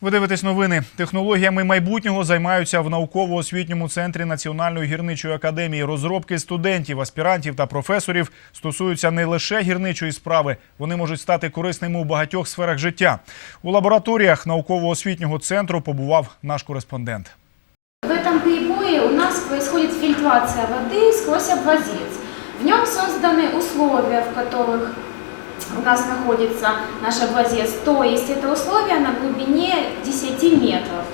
Ви дивитесь новини. Технологіями майбутнього займаються в науково-освітньому центрі Національної гірничої академії. Розробки студентів, аспірантів та професорів стосуються не лише гірничої справи. Вони можуть стати корисними у багатьох сферах життя. У лабораторіях науково-освітнього центру побував наш кореспондент. В этом прибое у нас происходит фильтрация воды сквозь образец. В нем созданы условия, в которых у нас находится наш образец, то есть это условия на глубине 10 метров.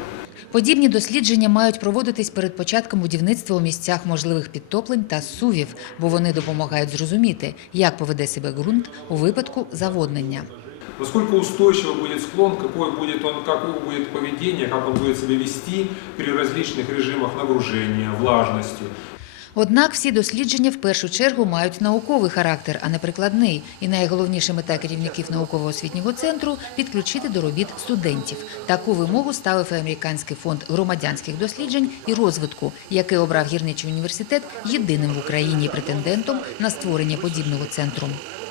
Подібні дослідження мають проводитись перед початком будівництва у місцях можливих підтоплень та сувів, бо вони допомагають зрозуміти, як поведе себе ґрунт у випадку заводнення. Насколько устойчивый будет склон, какой будет он, какое будет поведение, как он будет себя вести при различных режимах нагружения, влажности. Однак всі дослідження в першу чергу мають науковий характер, а не прикладний. І найголовніша мета керівників науково-освітнього центру підключити до робіт студентів. Таку вимогу ставив і американський фонд громадянських досліджень і розвитку, який обрав гірничий університет єдиним в Україні претендентом на створення подібного центру.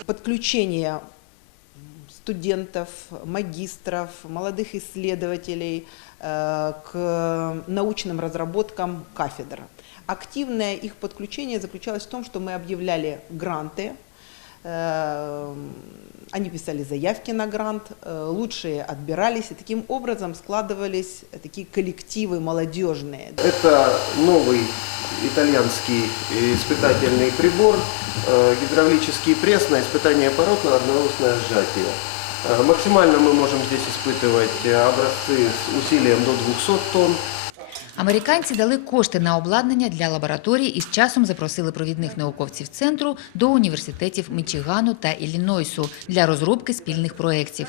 подключение студентов, магистров, молодых исследователей э, к научным разработкам кафедр. Активное их подключение заключалось в том, что мы объявляли гранты, э, они писали заявки на грант, э, лучшие отбирались, и таким образом складывались такие коллективы молодежные. Это новый итальянский испытательный прибор, э, гидравлический пресс на испытание пород на одноосное сжатие. Максимально мы можем здесь испытывать образцы с усилием до 200 тонн. Американці дали кошти на обладнання для лабораторій і з часом запросили провідних науковців центру до університетів Мічигану та Іллінойсу для розробки спільних проєктів.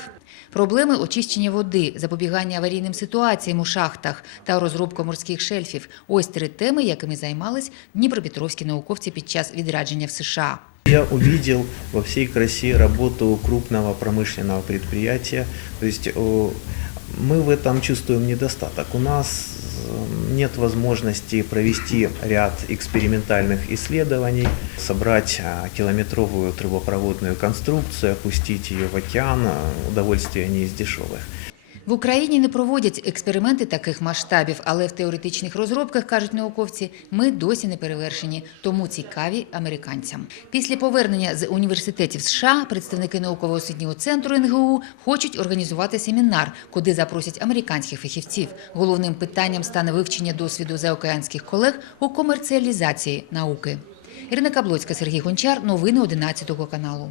Проблеми очищення води, запобігання аварійним ситуаціям у шахтах та розробка морських шельфів – ось три теми, якими займались дніпропетровські науковці під час відрядження в США. Я увидел во всей красе работу крупного промышленного предприятия. То есть о, мы в этом чувствуем недостаток. У нас э, нет возможности провести ряд экспериментальных исследований, собрать а, километровую трубопроводную конструкцию, опустить ее в океан. Удовольствие не из дешевых. В Україні не проводять експерименти таких масштабів, але в теоретичних розробках, кажуть науковці, ми досі не перевершені, тому цікаві американцям. Після повернення з університетів США представники науково-освітнього центру НГУ хочуть організувати семінар, куди запросять американських фахівців. Головним питанням стане вивчення досвіду заокеанських колег у комерціалізації науки. Ірина Каблоцька, Сергій Гончар. Новини 11 каналу.